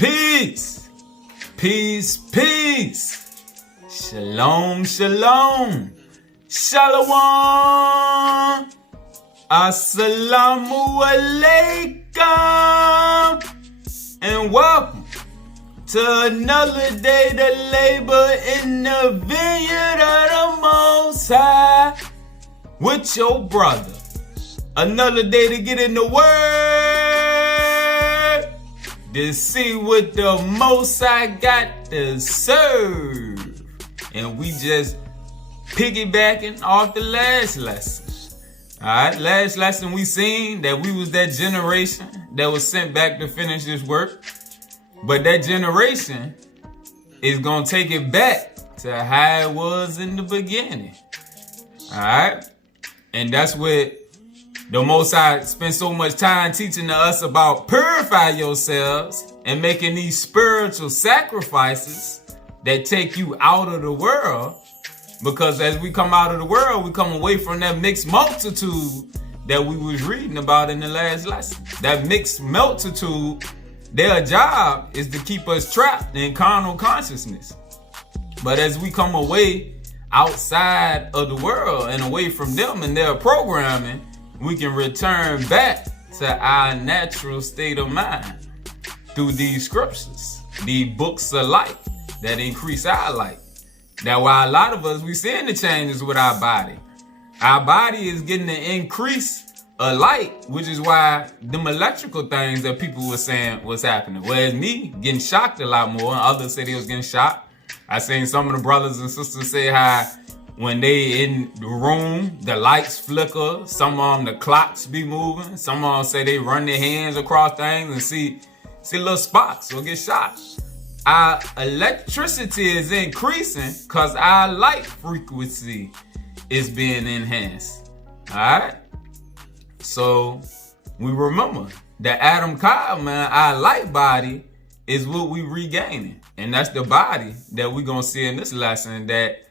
Peace, peace, peace. Shalom, shalom, shalom. Assalamu alaikum. And welcome to another day to labor in the vineyard of the Most High with your brother. Another day to get in the Word to see what the Most High got to serve. And we just piggybacking off the last lesson. Alright, last lesson we seen that we was that generation that was sent back to finish this work. But that generation is going to take it back to how it was in the beginning. Alright? And that's what the Most High spent so much time teaching us about purify yourselves and making these spiritual sacrifices that take you out of the world. Because as we come out of the world, we come away from that mixed multitude that we was reading about in the last lesson. That mixed multitude, their job is to keep us trapped in carnal consciousness. But as we come away outside of the world and away from them and their programming, we can return back to our natural state of mind through these scriptures, these books of life that increase our light. Now, while a lot of us, we seeing the changes with our body. Our body is getting an increase of light, which is why them electrical things that people were saying was happening. Whereas me, getting shocked a lot more, and others said they was getting shocked. I seen some of the brothers and sisters say how when they in the room, the lights flicker. Some of them, the clocks be moving. Some of them say they run their hands across things and see little spots or get shocked. Our electricity is increasing because our light frequency is being enhanced. Alright? So we remember that Adam Kadmon, our light body, is what we regaining. And that's the body that we're going to see in this lesson that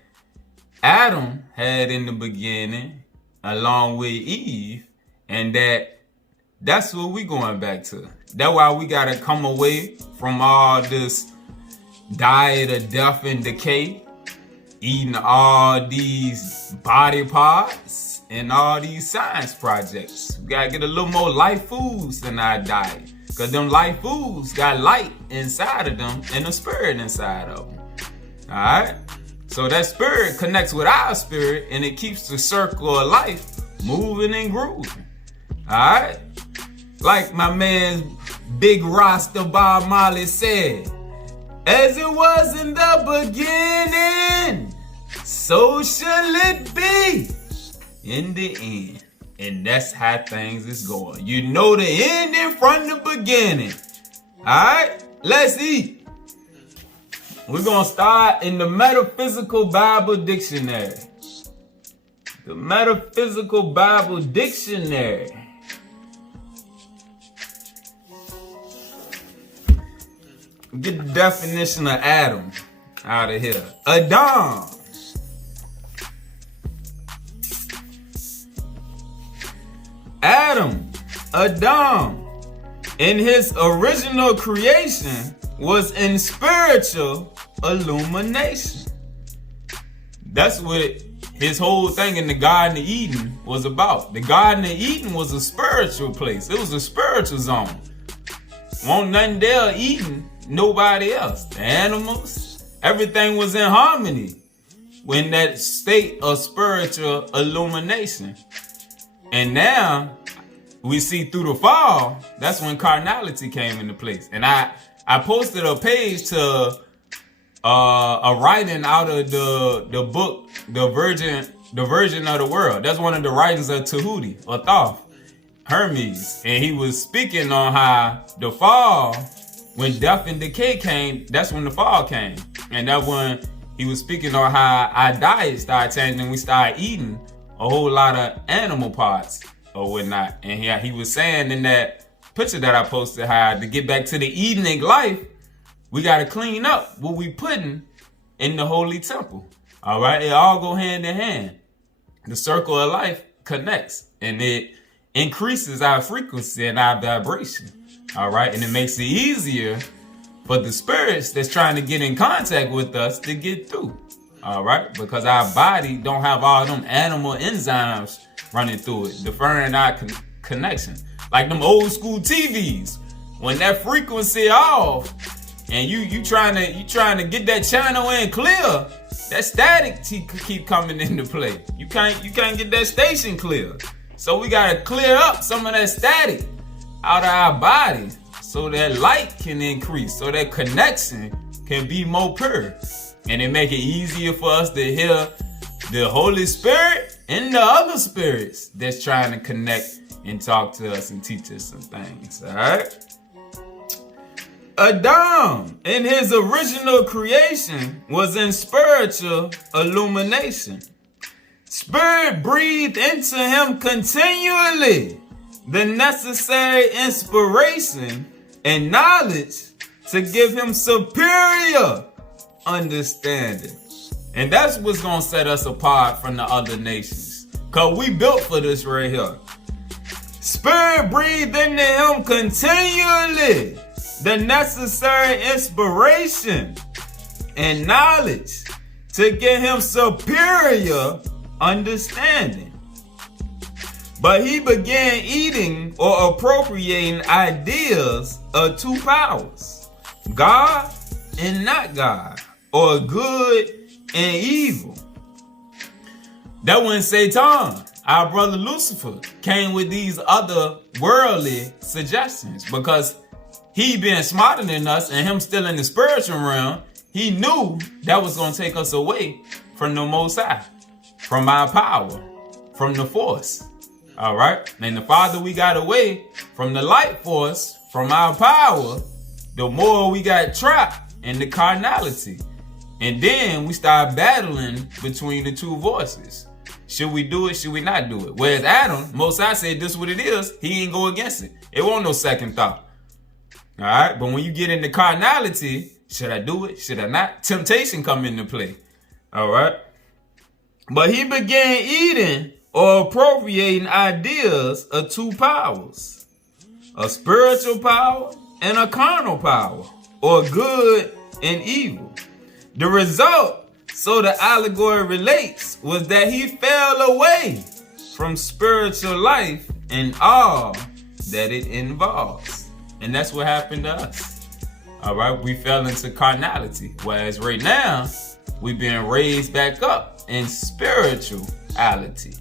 Adam had in the beginning along with Eve. And that's what we're going back to. That's why we got to come away from all this diet of death and decay, eating all these body parts and all these science projects. We gotta get a little more life foods in our diet, because them life foods got light inside of them and a spirit inside of them. Alright? So that spirit connects with our spirit and it keeps the circle of life moving and grooving. Alright? Like my man Big Rasta Bob Marley said, as it was in the beginning, so shall it be in the end. And that's how things is going. You know the ending from the beginning. Alright, let's eat. We're going to start in the Metaphysical Bible Dictionary. The Metaphysical Bible Dictionary. Get the definition of Adam out of here. Adam. Adam, in his original creation, was in spiritual illumination. That's what his whole thing in the Garden of Eden was about. The Garden of Eden was a spiritual place. It was a spiritual zone. Won't nothing there eating nobody else. The animals, everything was in harmony in that state of spiritual illumination. And now we see through the fall, that's when carnality came into place. And I posted a page to a writing out of the book, the Virgin of the World. That's one of the writings of Tahuti or Thoth Hermes. And he was speaking on how the fall, when death and decay came, that's when the fall came. And that when he was speaking on how our diet started changing, we started eating a whole lot of animal parts or whatnot. And he was saying in that picture that I posted how to get back to the Edenic life, we got to clean up what we putting in the holy temple. All right, it all go hand in hand. The circle of life connects and it increases our frequency and our vibration. All right, and it makes it easier for the spirits that's trying to get in contact with us to get through. All right, because our body don't have all them animal enzymes running through it, deferring our connection. Like them old school TVs, when that frequency off, and you trying to get that channel in clear, that static keep coming into play. You can't get that station clear. So we gotta clear up some of that static out of our body so that light can increase, so that connection can be more pure. And it make it easier for us to hear the Holy Spirit and the other spirits that's trying to connect and talk to us and teach us some things, all right? Adam, in his original creation, was in spiritual illumination. Spirit breathed into him continually the necessary inspiration and knowledge to give him superior understanding. And that's what's gonna set us apart from the other nations, cause we built for this right here. Spirit breathed into him continually the necessary inspiration and knowledge to give him superior understanding. But he began eating or appropriating ideas of two powers, God and not God, or good and evil. That when Satan, our brother Lucifer, came with these other worldly suggestions, because he being smarter than us and him still in the spiritual realm, he knew that was going to take us away from the Most High, from our power, from the force. All right. And the farther we got away from the light force, from our power, the more we got trapped in the carnality. And then we start battling between the two voices. Should we do it? Should we not do it? Whereas Adam, Most High said this is what it is. He ain't go against it. It won't no second thought. All right. But when you get into carnality, should I do it? Should I not? Temptation come into play. All right. But he began eating or appropriating ideas of two powers, a spiritual power and a carnal power, or good and evil. The result, so the allegory relates, was that he fell away from spiritual life and all that it involves. And that's what happened to us. All right, we fell into carnality, whereas right now, we've been raised back up in spirituality.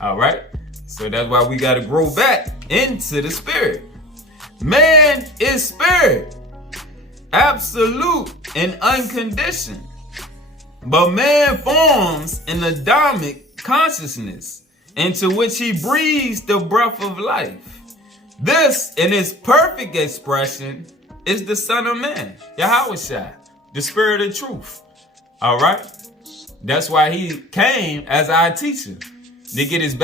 All right, so that's why we got to grow back into the spirit. Man is spirit, absolute and unconditioned. But man forms an Adamic consciousness into which he breathes the breath of life. This, in its perfect expression, is the Son of Man, Yahushua, the Spirit of Truth. All right, that's why he came as our teacher, to get us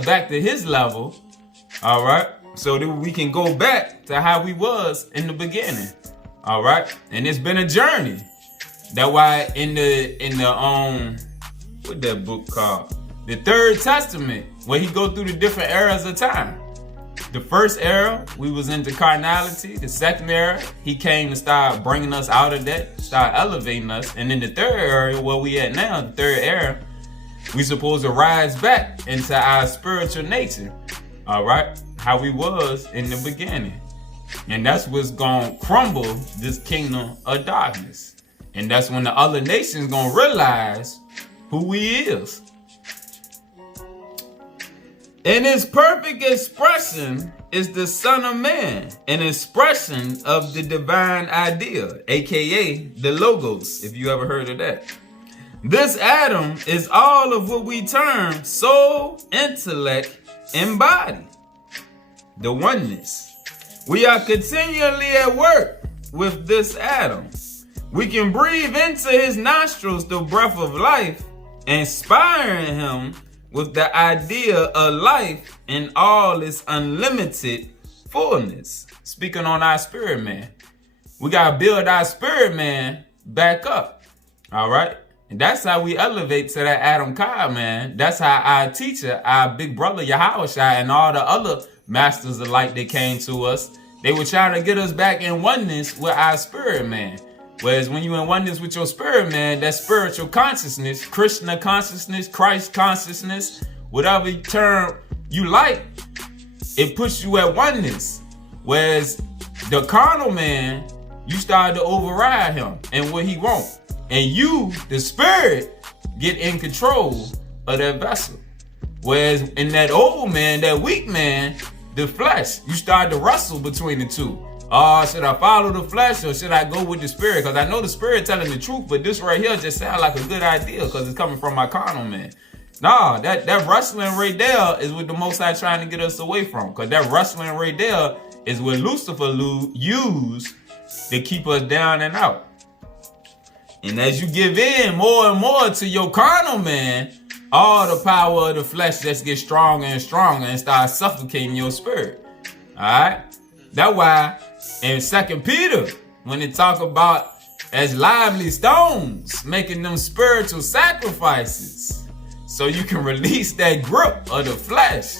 back to his level. All right, so that we can go back to how we was in the beginning. All right, and it's been a journey. That's why in the what that book called? The Third Testament, where he go through the different eras of time. The first era, we was into carnality. The second era, he came to start bringing us out of that, start elevating us. And in the third era, where we at now, the third era, we supposed to rise back into our spiritual nature. All right, how we was in the beginning. And that's what's gonna crumble this kingdom of darkness. And that's when the other nations gonna realize who he is. In his perfect expression is the Son of Man, an expression of the divine idea, aka the Logos, if you ever heard of that. This Adam is all of what we term soul, intellect, and body, the oneness. We are continually at work with this Adam. We can breathe into his nostrils the breath of life, inspiring him with the idea of life in all its unlimited fullness. Speaking on our spirit man, we gotta build our spirit man back up. All right, and that's how we elevate to that Adam Kai, man. That's how our teacher, our big brother Yahushua, and all the other masters of light that came to us They were trying to get us back in oneness with our spirit man. Whereas when you're in oneness with your spirit man, that spiritual consciousness, Krishna consciousness, Christ consciousness, whatever term you like, it puts you at oneness. Whereas the carnal man, you start to override him and what he wants. And you, the spirit, get in control of that vessel. Whereas in that old man, that weak man, the flesh, you start to wrestle between the two. Should I follow the flesh or should I go with the spirit? Because I know the spirit telling the truth, but this right here just sounds like a good idea because it's coming from my carnal man. Nah, that wrestling right there is what the Most High trying to get us away from. Because that wrestling right there is what Lucifer used to keep us down and out. And as you give in more and more to your carnal man, all the power of the flesh just gets stronger and stronger and starts suffocating your spirit. Alright? That's why in 2 Peter, when they talk about as lively stones, making them spiritual sacrifices, so you can release that grip of the flesh.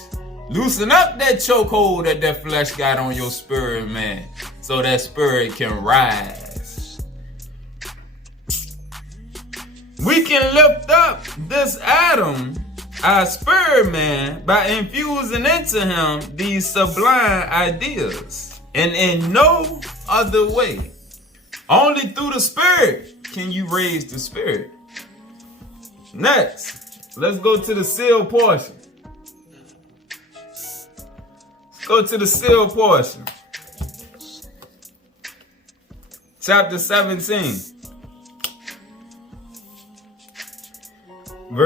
Loosen up that chokehold that flesh got on your spirit, man, so that spirit can rise. We can lift up this Adam, our spirit man, by infusing into him these sublime ideas. And in no other way. Only through the spirit can you raise the spirit. Next, let's go to the seal portion. Let's go to the seal portion. Chapter 17.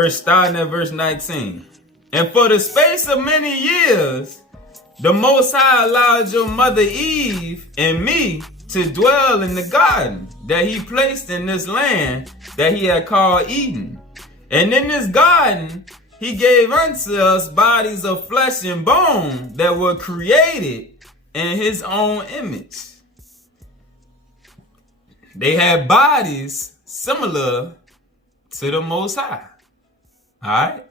Starting at verse 19. And for the space of many years, the Most High allowed your mother Eve and me to dwell in the garden that he placed in this land that he had called Eden. And in this garden, he gave unto us bodies of flesh and bone that were created in his own image. They had bodies similar to the Most High. Alright?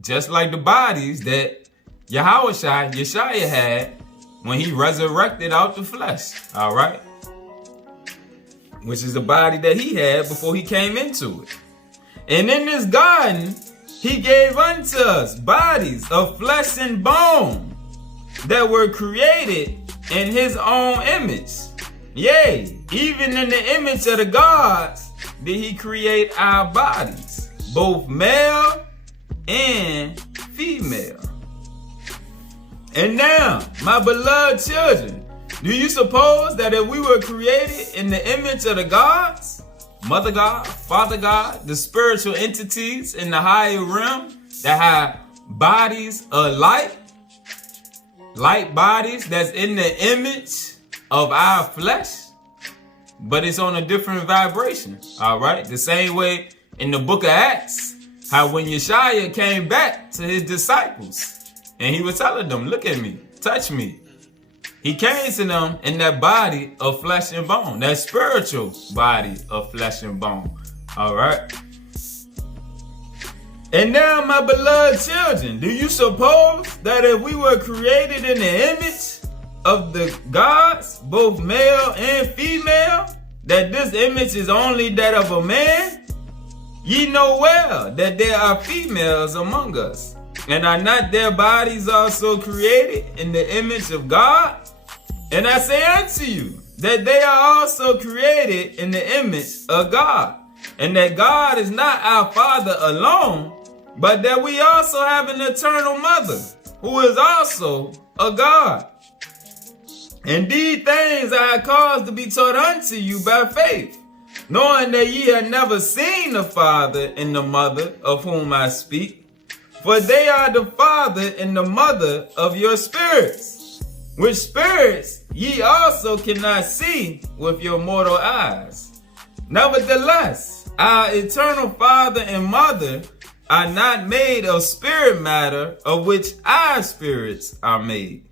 Just like the bodies that Yeshua had when he resurrected out the flesh. Alright? Which is the body that he had before he came into it. And in this garden, he gave unto us bodies of flesh and bone that were created in his own image. Yea, even in the image of the gods did he create our bodies, both male and female. And now, my beloved children, do you suppose that if we were created in the image of the gods, Mother God, Father God, the spiritual entities in the higher realm that have bodies of light bodies that's in the image of our flesh, but it's on a different vibration, all right? The same way in the book of Acts, how when Yeshua came back to his disciples, and he was telling them, look at me, touch me. He came to them in that body of flesh and bone, that spiritual body of flesh and bone. All right. And now, my beloved children, do you suppose that if we were created in the image of the gods, both male and female, that this image is only that of a man? Ye know well that there are females among us. And are not their bodies also created in the image of God? And I say unto you that they are also created in the image of God. And that God is not our Father alone, but that we also have an eternal mother, who is also a God. And these things I have caused to be taught unto you by faith, knowing that ye have never seen the Father and the mother of whom I speak. For they are the father and the mother of your spirits, which spirits ye also cannot see with your mortal eyes. Nevertheless, our eternal Father and Mother are not made of spirit matter, of which our spirits are made.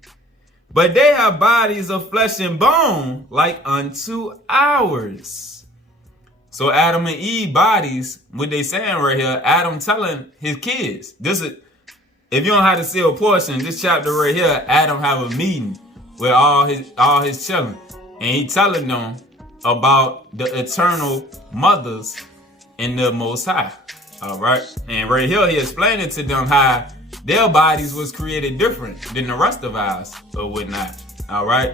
But they have bodies of flesh and bone, like unto ours. So Adam and Eve bodies, what they saying right here, Adam telling his kids, this is, if you don't have to see a portion, this chapter right here, Adam have a meeting with all his children, and he telling them about the eternal mothers in the Most High. All right, and right here he explaining to them how their bodies was created different than the rest of ours or whatnot. All right,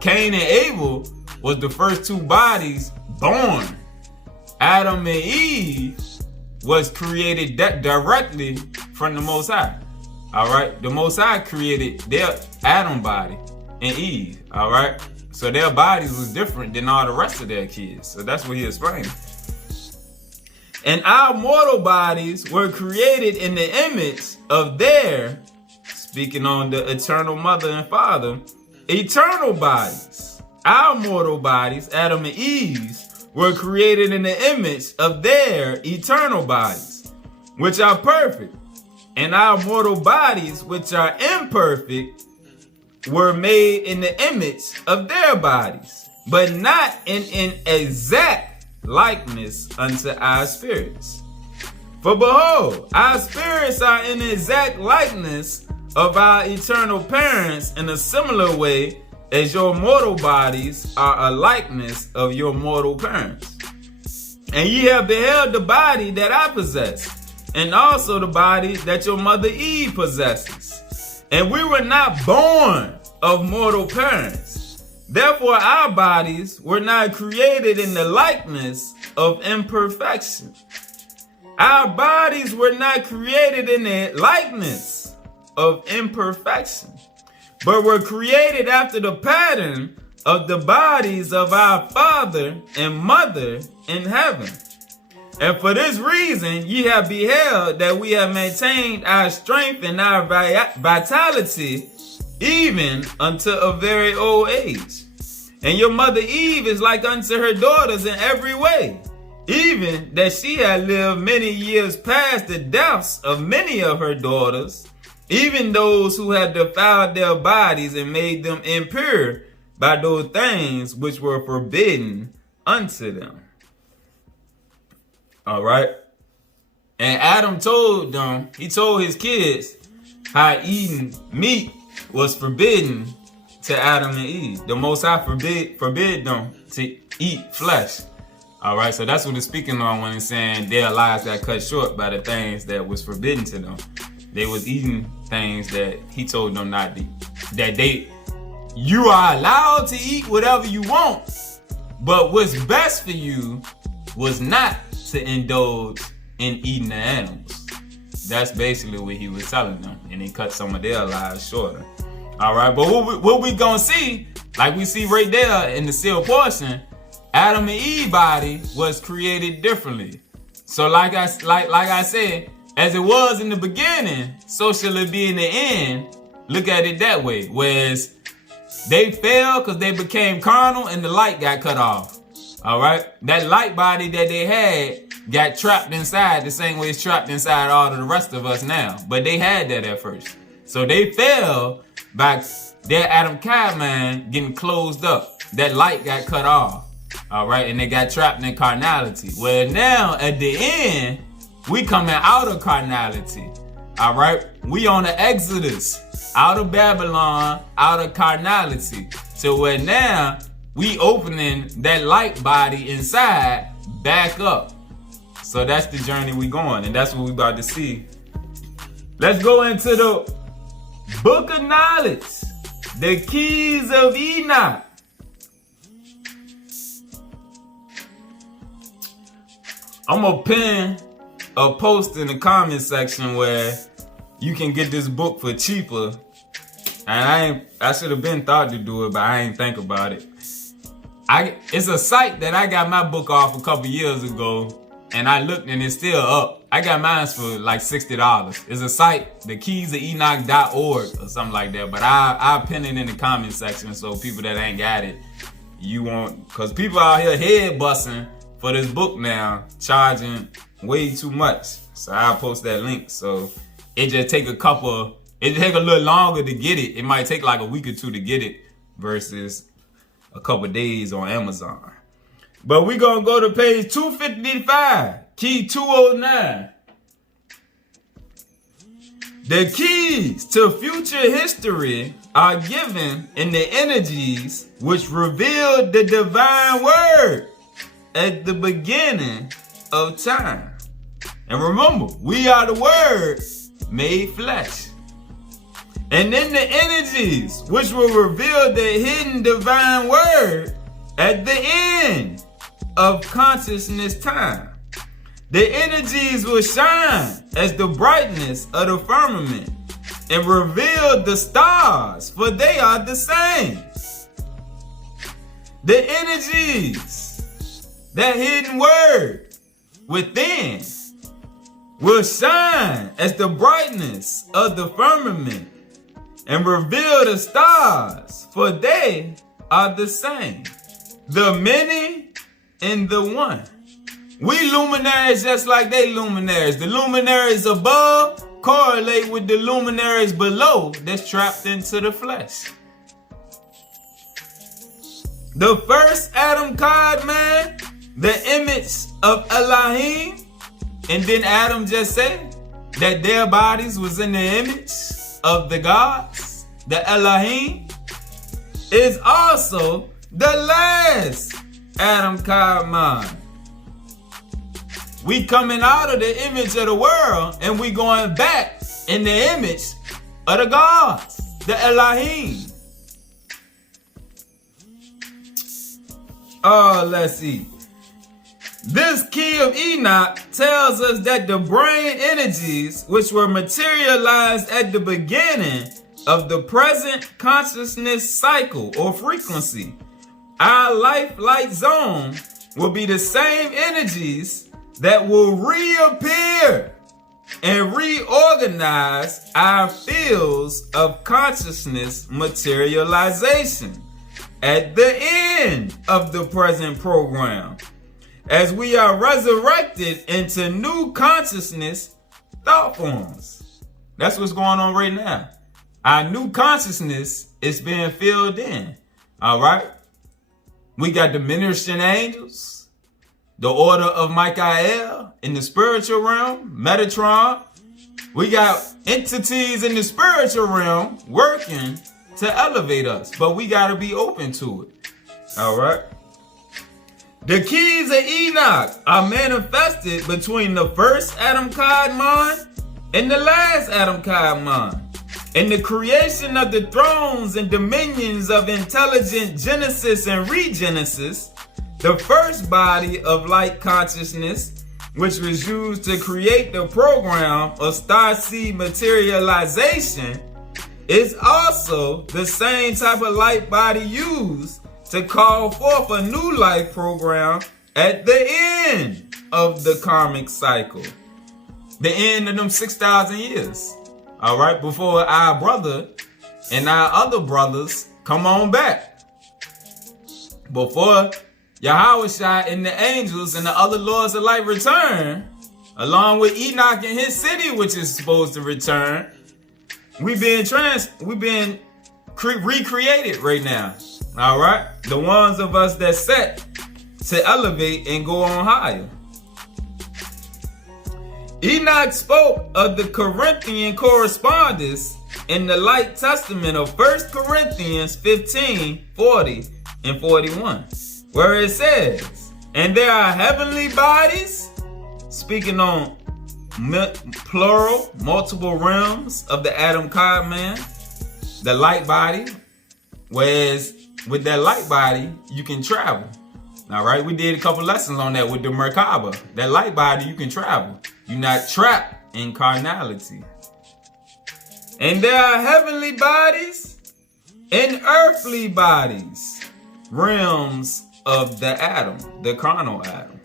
Cain and Abel was the first two bodies born. Adam and Eve was created directly from the Most High. All right, the Most High created their Adam body and Eve. All right, so their bodies was different than all the rest of their kids. So that's what he explained. And our mortal bodies were created in the image of their, speaking on the eternal mother and father, eternal bodies. Our mortal bodies, Adam and Eve's, were created in the image of their eternal bodies, which are perfect. And our mortal bodies, which are imperfect, were made in the image of their bodies, but not in an exact likeness unto our spirits. For behold, our spirits are in exact likeness of our eternal parents in a similar way as your mortal bodies are a likeness of your mortal parents. And ye have beheld the body that I possess, and also the body that your mother Eve possesses. And we were not born of mortal parents. Therefore, our bodies were not created in the likeness of imperfection. Our bodies were not created in the likeness of imperfection, but were created after the pattern of the bodies of our Father and Mother in heaven. And for this reason, ye have beheld that we have maintained our strength and our vitality even unto a very old age. And your mother Eve is like unto her daughters in every way, even that she had lived many years past the deaths of many of her daughters, even those who had defiled their bodies and made them impure by those things which were forbidden unto them. All right. And Adam told them, he told his kids how eating meat was forbidden to Adam and Eve. The Most High forbid them to eat flesh. All right, so that's what it's speaking on when it's saying their lives got cut short by the things that was forbidden to them. They was eating things that he told them not to eat. You are allowed to eat whatever you want, but what's best for you was not to indulge in eating the animals. That's basically what he was telling them, and he cut some of their lives shorter. All right, but what we gonna see, like we see right there in the sealed portion, Adam and Eve body was created differently. So like I said, as it was in the beginning, so shall it be in the end. Look at it that way. Whereas they fell because they became carnal and the light got cut off. All right, that light body that they had got trapped inside the same way it's trapped inside all of the rest of us now. But they had that at first. So they fell by their Adam Kadmon getting closed up. That light got cut off. All right, and they got trapped in carnality. Well, now at the end, we coming out of carnality. All right, we on the exodus out of Babylon, out of carnality. So where now we opening that light body inside back up. So that's the journey we going, and that's what we about to see. Let's go into the Book of Knowledge, the keys of Enoch. I'm gonna pin a post in the comment section where you can get this book for cheaper. And I should have been thought to do it, but I ain't think about it. It's a site that I got my book off a couple years ago, and I looked and it's still up. I got mine for like $60. It's a site, thekeysofenoch.org or something like that. But I'll pin it in the comment section so people that ain't got it, you won't. Because people out here head busting for this book now, charging way too much. So I'll post that link. So it just take a little longer to get it. It might take like a week or two to get it versus a couple days on Amazon. But we gonna go to page 255, key 209. The keys to future history are given in the energies which revealed the divine word at the beginning of time. And remember, we are the word made flesh. And in the energies which will reveal the hidden divine word at the end of consciousness time. The energies will shine as the brightness of the firmament and reveal the stars, for they are the same. The energies, that hidden word within, will shine as the brightness of the firmament and reveal the stars, for they are the same. The many and the one. We luminaries just like they luminaries. The luminaries above correlate with the luminaries below that's trapped into the flesh. The first Adam Kadmon, the image of Elohim, and then Adam just said that their bodies was in the image of the gods, the Elohim, is also the last Adam Kadmon. We coming out of the image of the world and we going back in the image of the gods, the Elohim. Oh, let's see. This key of Enoch tells us that the brain energies which were materialized at the beginning of the present consciousness cycle or frequency, our life light zone, will be the same energies that will reappear and reorganize our fields of consciousness materialization at the end of the present program, as we are resurrected into new consciousness thought forms. That's what's going on right now. Our new consciousness is being filled in. All right. We got the ministering angels, the order of Michael in the spiritual realm, Metatron. We got entities in the spiritual realm working to elevate us, but we got to be open to it. All right. The keys of Enoch are manifested between the first Adam Kadmon and the last Adam Kadmon. In the creation of the thrones and dominions of intelligent Genesis and Regenesis, the first body of light consciousness, which was used to create the program of starseed materialization, is also the same type of light body used to call forth a new life program at the end of the karmic cycle. The end of them 6,000 years. All right, before our brother and our other brothers come on back. Before Yahushua and the angels and the other lords of light return, along with Enoch and his city, which is supposed to return, we've been recreated right now. All right, the ones of us that set to elevate and go on higher. Enoch spoke of the Corinthian correspondence in the Light Testament of 1 Corinthians 15, 40 and 41, where it says, and there are heavenly bodies, speaking on plural, multiple realms of the Adam Kadmon, the light body, whereas with that light body, you can travel. All right, we did a couple lessons on that with the Merkaba. That light body, you can travel. You're not trapped in carnality. And there are heavenly bodies and earthly bodies, realms of the atom, the carnal atom.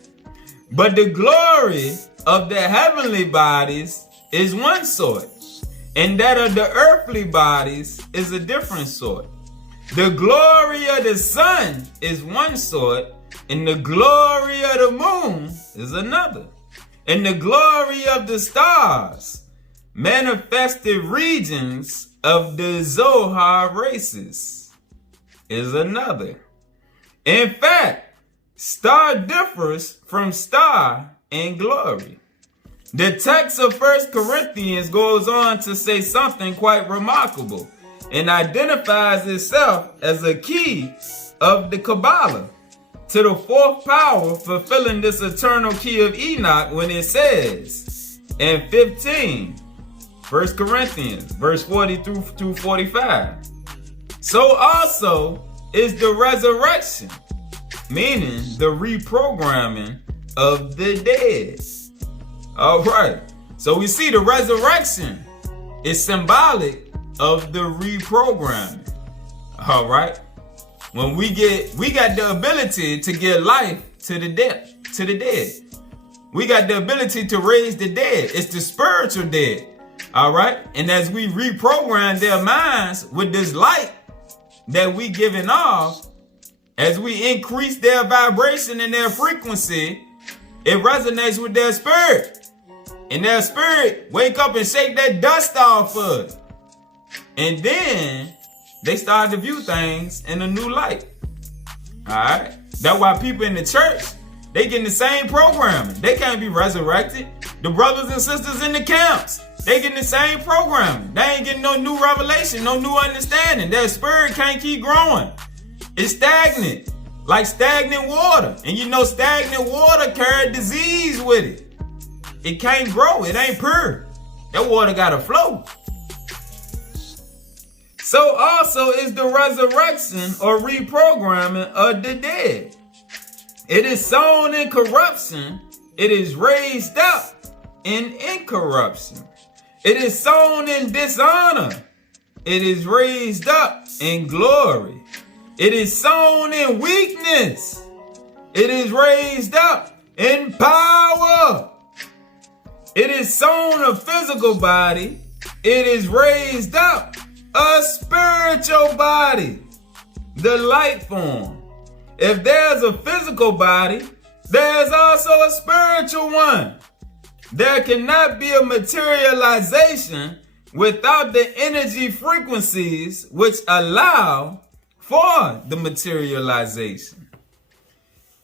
But the glory of the heavenly bodies is one sort, and that of the earthly bodies is a different sort. The glory of the sun is one sort, and the glory of the moon is another. And the glory of the stars, manifested regions of the Zohar races, is another. In fact, star differs from star in glory. The text of 1 Corinthians goes on to say something quite remarkable. and identifies itself as a key of the Kabbalah to the fourth power, fulfilling this eternal key of Enoch when it says in 15, 1 Corinthians, verse 40 through 45. So also is the resurrection, meaning the reprogramming of the dead. All right. So we see the resurrection is symbolic of the reprogramming. All right. When we got the ability to give life to the dead, We got the ability to raise the dead. It's the spiritual dead. All right. And as we reprogram their minds with this light that we giving off, as we increase their vibration and their frequency, it resonates with their spirit. And their spirit wake up and shake that dust off of it. And then they start to view things in a new light. All right. That's why people in the church, they getting the same programming. They can't be resurrected. The brothers and sisters in the camps, they getting the same programming. They ain't getting no new revelation, no new understanding. Their spirit can't keep growing. It's stagnant, like stagnant water. And you know stagnant water carries disease with it. It can't grow. It ain't pure. That water gotta flow. So also is the resurrection or reprogramming of the dead. It is sown in corruption. It is raised up in incorruption. It is sown in dishonor. It is raised up in glory. It is sown in weakness. It is raised up in power. It is sown a physical body. It is raised up a spiritual body, the light form. If there's a physical body, there's also a spiritual one. There cannot be a materialization without the energy frequencies which allow for the materialization.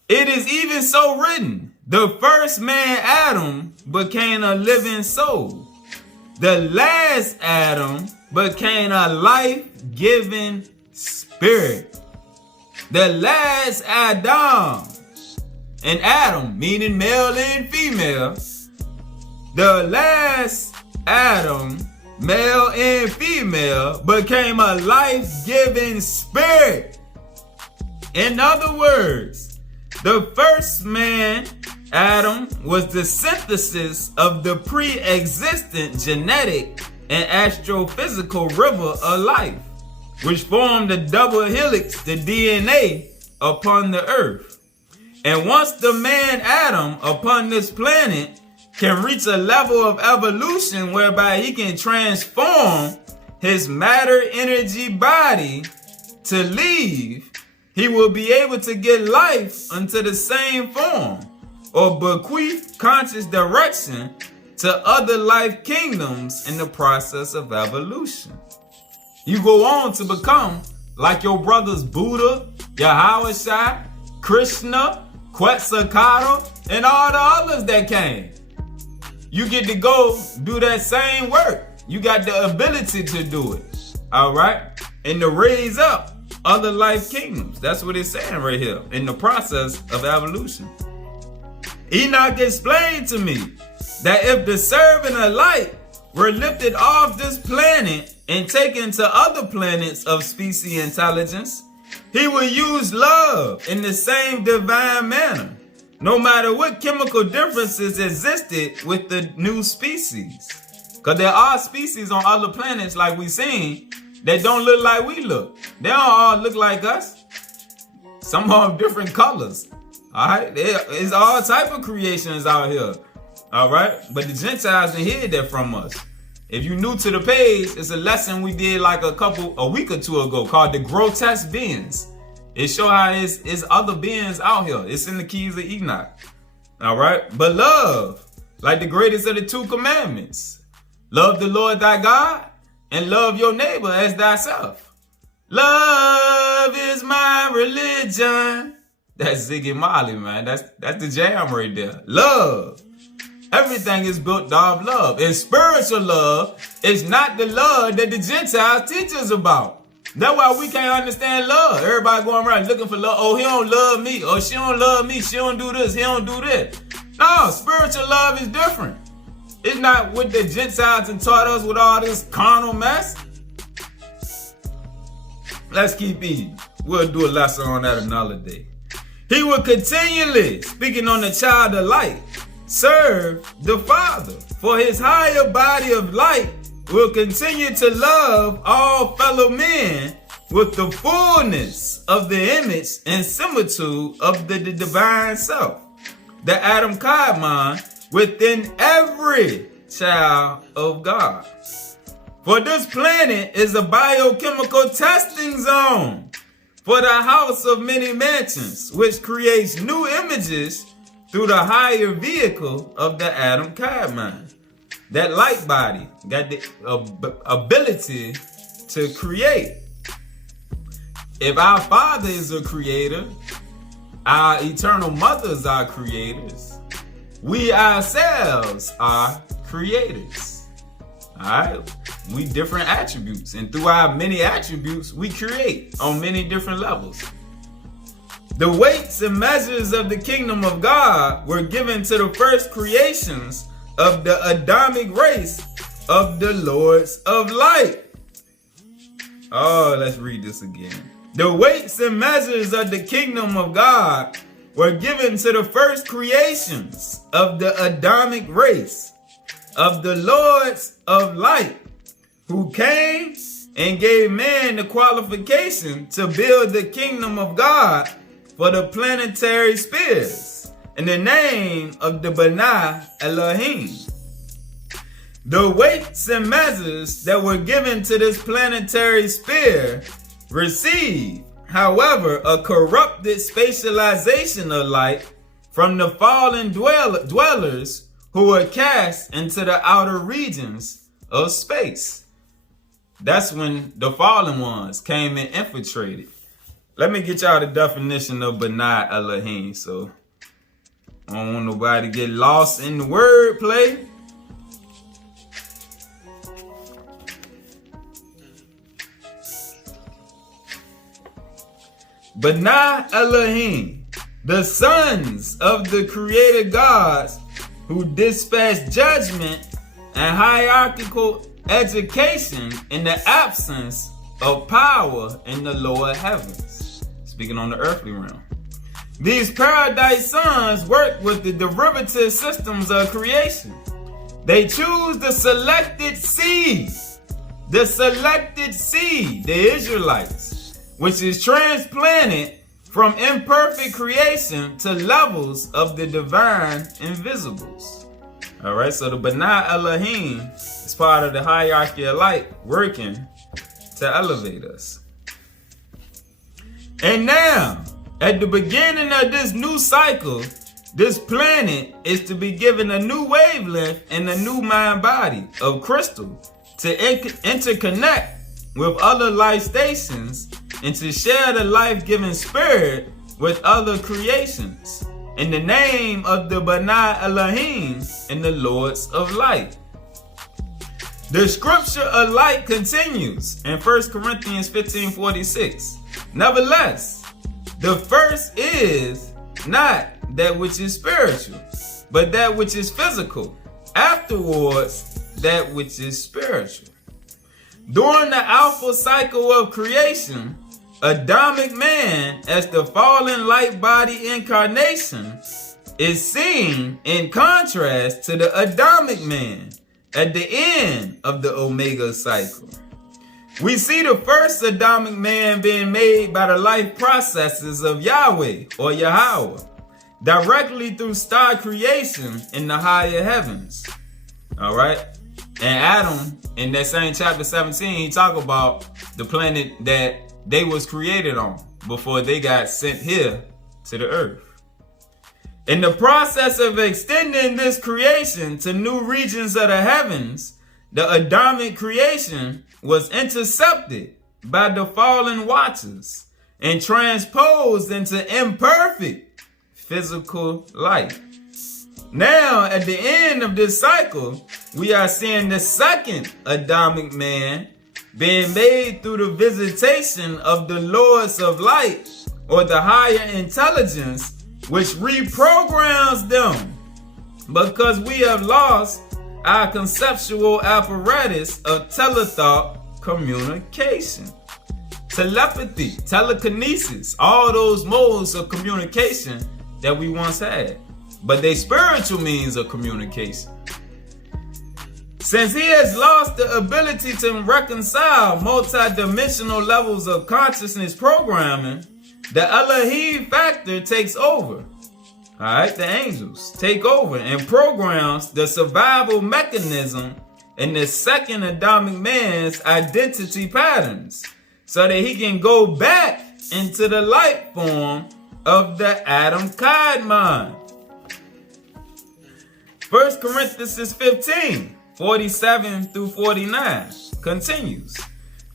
It is even so written, the first man, Adam, became a living soul. The last Adam became a life-giving spirit. The last Adam, and Adam, meaning male and female, the last Adam, male and female, became a life-giving spirit. In other words, the first man, Adam, was the synthesis of the pre-existent genetic and astrophysical river of life, which formed the double helix, the DNA, upon the earth. And once the man Adam upon this planet can reach a level of evolution whereby he can transform his matter energy body to leave, he will be able to get life unto the same form or bequeath conscious direction to other life kingdoms in the process of evolution. You go on to become like your brothers Buddha, Yahweh, Krishna, Quetzalcoatl, and all the others that came. You get to go do that same work. You got the ability to do it. All right? And to raise up other life kingdoms. That's what it's saying right here in the process of evolution. Enoch explained to me that if the servant of light were lifted off this planet and taken to other planets of species intelligence, he would use love in the same divine manner, no matter what chemical differences existed with the new species. Because there are species on other planets, like we seen, that don't look like we look. They don't all look like us. Some of them different colors. All right? There's all type of creations out here. All right? But the Gentiles done hid that from us. If you're new to the page, it's a lesson we did like a week or two ago called the grotesque beings. It show how it's other beings out here. It's in the keys of Enoch. All right? But love, like the greatest of the two commandments. Love the Lord thy God and love your neighbor as thyself. Love is my religion. That's Ziggy Marley, man. That's the jam right there. Love. Everything is built off love. And spiritual love is not the love that the Gentiles teach us about. That's why we can't understand love. Everybody going around looking for love. Oh, he don't love me. Oh, she don't love me. She don't do this. He don't do this. No, spiritual love is different. It's not what the Gentiles and taught us with all this carnal mess. Let's keep eating. We'll do a lesson on that another day. He will continually, speaking on the child of light, serve the Father. For his higher body of light will continue to love all fellow men with the fullness of the image and similitude of the divine self, the Adam Kadmon, within every child of God. For this planet is a biochemical testing zone for the house of many mansions, which creates new images through the higher vehicle of the Adam Kadmon. That light body got the ability to create. If our Father is a creator, our eternal mothers are creators, we ourselves are creators. Alright? We different attributes, and through our many attributes, we create on many different levels. The weights and measures of the kingdom of God were given to the first creations of the Adamic race of the Lords of Light. Oh, let's read this again. The weights and measures of the kingdom of God were given to the first creations of the Adamic race of the Lords of Light, who came and gave man the qualification to build the kingdom of God for the planetary spheres in the name of the B'nai Elohim. The weights and measures that were given to this planetary sphere received, however, a corrupted spatialization of light from the fallen dwellers who were cast into the outer regions of space. That's when the fallen ones came and infiltrated. Let me get y'all the definition of B'nai Elohim, so I don't want nobody to get lost in the wordplay. B'nai Elohim, the sons of the creator gods who dispatch judgment and hierarchical education in the absence of power in the lower heavens. Speaking on the earthly realm. These paradise sons work with the derivative systems of creation. They choose the selected seed, the Israelites, which is transplanted from imperfect creation to levels of the divine invisibles. All right, so the B'nai Elohim is part of the hierarchy of light working to elevate us. And now, at the beginning of this new cycle, this planet is to be given a new wavelength and a new mind body of crystal to interconnect with other life stations and to share the life-giving spirit with other creations in the name of the B'nai Elohim and the Lords of Light. The scripture of light continues in 1 Corinthians 15:46. Nevertheless, the first is not that which is spiritual, but that which is physical. Afterwards, that which is spiritual. During the alpha cycle of creation, Adamic man, as the fallen light body incarnation, is seen in contrast to the Adamic man at the end of the Omega cycle. We see the first Adamic man being made by the life processes of Yahweh or Yahweh, directly through star creation in the higher heavens. All right? And Adam, in that same chapter 17, he talk about the planet that they was created on before they got sent here to the earth. In the process of extending this creation to new regions of the heavens, the Adamic creation was intercepted by the fallen watchers and transposed into imperfect physical light. Now, at the end of this cycle, we are seeing the second Adamic man being made through the visitation of the Lords of Light, or the higher intelligence, which reprograms them, because we have lost our conceptual apparatus of telethought communication. Telepathy, telekinesis, all those modes of communication that we once had, but they spiritual means of communication. Since he has lost the ability to reconcile multidimensional levels of consciousness programming, the Elohim factor takes over. Alright, the angels take over and programs the survival mechanism in the second Adamic man's identity patterns, so that he can go back into the light form of the Adam Kadmon. 1 Corinthians 15, 47 through 49 continues.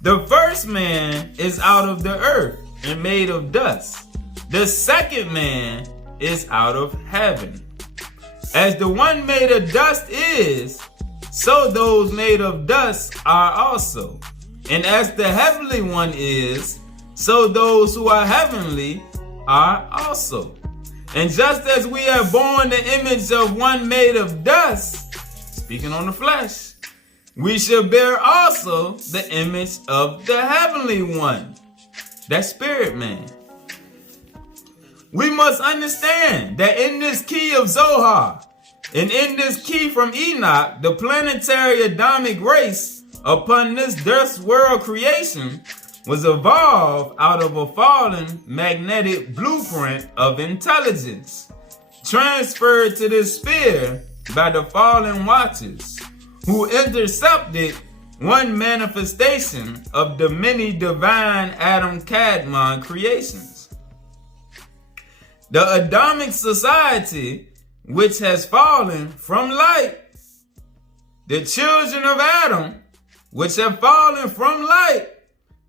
The first man is out of the earth and made of dust. The second man is out of heaven. As the one made of dust is, so those made of dust are also. And as the heavenly one is, so those who are heavenly are also. And just as we have borne the image of one made of dust, speaking on the flesh, we shall bear also the image of the heavenly one, that spirit man. We must understand that in this key of Zohar, and in this key from Enoch, the planetary Adamic race upon this dust world creation was evolved out of a fallen magnetic blueprint of intelligence, transferred to this sphere by the fallen watchers, who intercepted one manifestation of the many divine Adam Kadmon creations. The Adamic society, which has fallen from light, the children of Adam, which have fallen from light,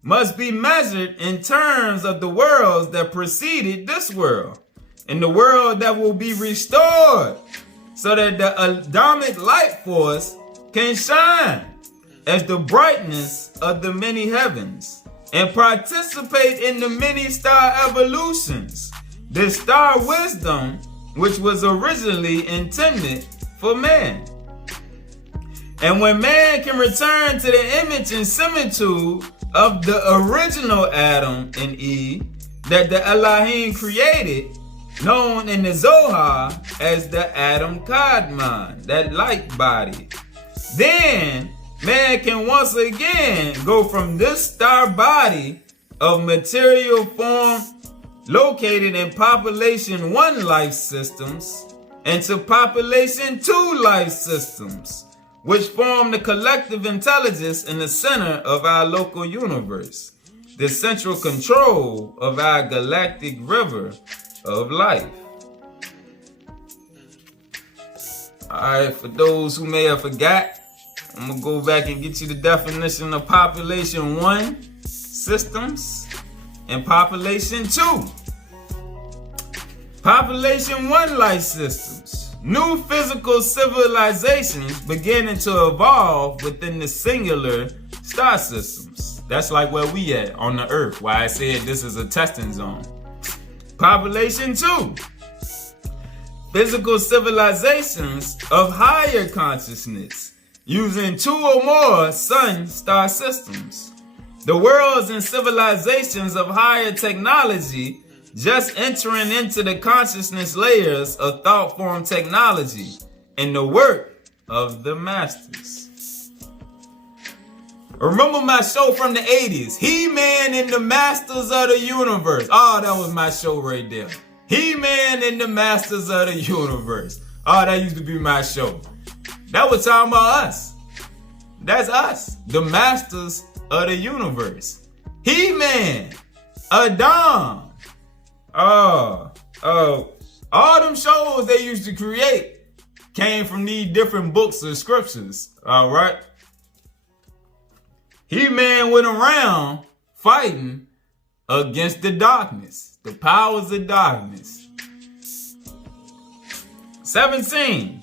must be measured in terms of the worlds that preceded this world, and the world that will be restored, so that the Adamic light force can shine as the brightness of the many heavens and participate in the many star evolutions, the star wisdom which was originally intended for man. And when man can return to the image and similitude of the original Adam and Eve that the Elohim created, known in the Zohar as the Adam Kadmon, that light body, then man can once again go from this star body of material form located in population 1 life systems into population 2 life systems, which form the collective intelligence in the center of our local universe, the central control of our galactic river of life. Alright, for those who may have forgot, I'm going to go back and get you the definition of population 1 systems and population 2. Population 1 life systems, new physical civilizations beginning to evolve within the singular star systems. That's like where we at on the earth, why I said this is a testing zone. Population 2, physical civilizations of higher consciousness using 2 or more sun star systems. The worlds and civilizations of higher technology just entering into the consciousness layers of thought form technology and the work of the masters. Remember my show from the 80s, He-Man and the Masters of the Universe. Oh, that was my show right there. He-Man and the Masters of the Universe. Oh, that used to be my show. That was talking about us. That's us, the Masters of the Universe. He-Man, Adam. All them shows they used to create came from these different books of scriptures. All right. He-Man went around fighting against the darkness, the powers of darkness. 17.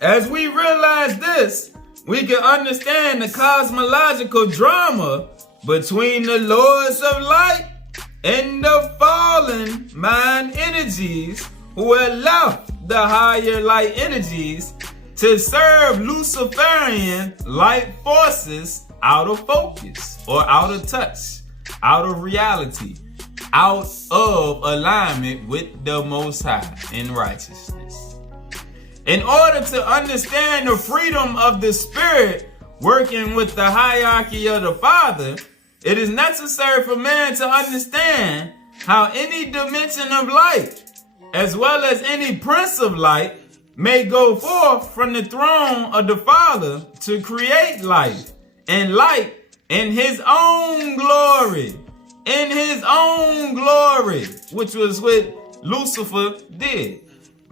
As we realize this, we can understand the cosmological drama between the lords of light and the fallen mind energies who have left the higher light energies to serve Luciferian light forces out of focus or out of touch, out of reality, out of alignment with the Most High in righteousness. In order to understand the freedom of the Spirit working with the hierarchy of the Father, it is necessary for man to understand how any dimension of light, as well as any prince of light, may go forth from the throne of the Father to create life and light in his own glory. In his own glory, which was what Lucifer did,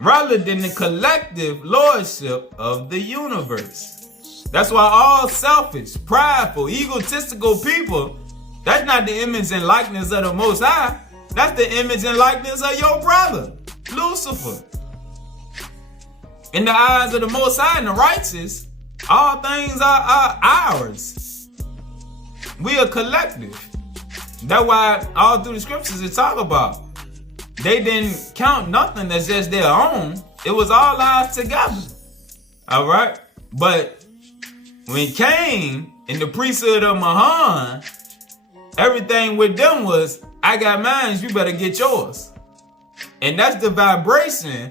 rather than the collective lordship of the universe. That's why all selfish, prideful, egotistical people, that's not the image and likeness of the Most High. That's the image and likeness of your brother, Lucifer. In the eyes of the Most High and the righteous, all things are ours. We are collective. That's why all through the scriptures it talk about, they didn't count nothing that's just their own. It was all ours together. All right? But when Cain in the priesthood of Mahan, everything with them was, I got mine, you better get yours. And that's the vibration